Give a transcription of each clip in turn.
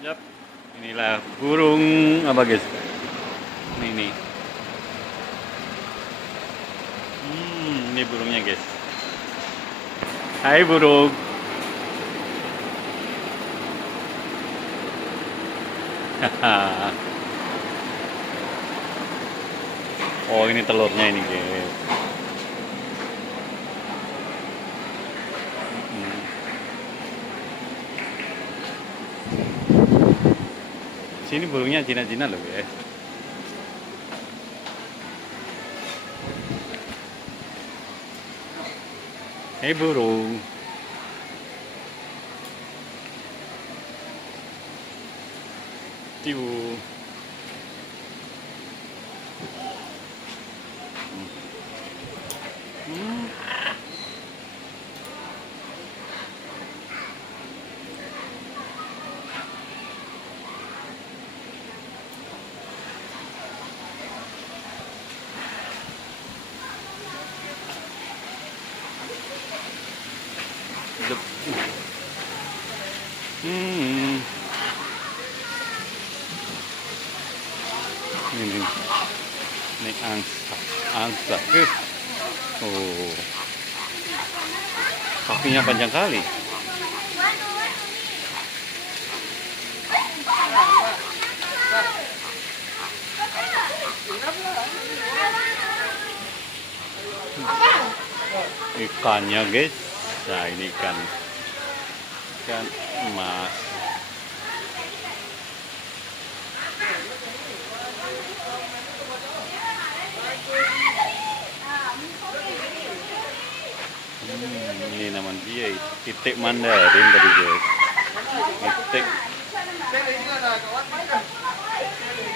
Yap, inilah burung apa guys? Ini nih. Ini burungnya guys. Hai burung. Haha. Oh ini telurnya ini guys. Hmm. Sini burungnya Cina-Cina loh guys. Hei burung. Tiu. Hmm. Hmm. Ini angsa, angsa. Oh, kakinya panjang kali. Ikannya guys, nah ini ikan emas. Ini namanya dia itik Mandarin tadi guys. Itik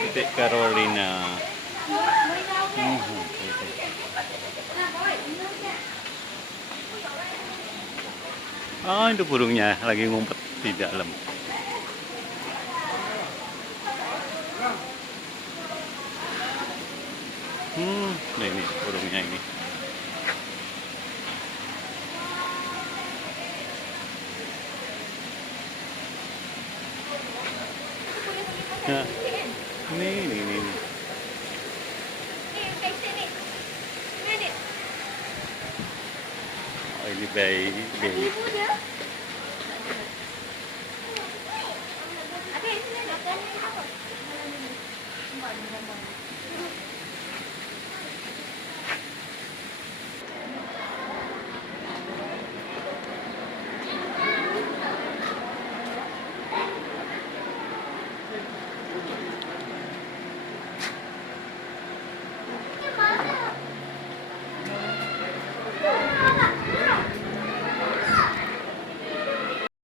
itik Carolina. Itu burungnya lagi ngumpet di dalam. Ini burungnya ini. Nah, ini. Oh, ini bayi.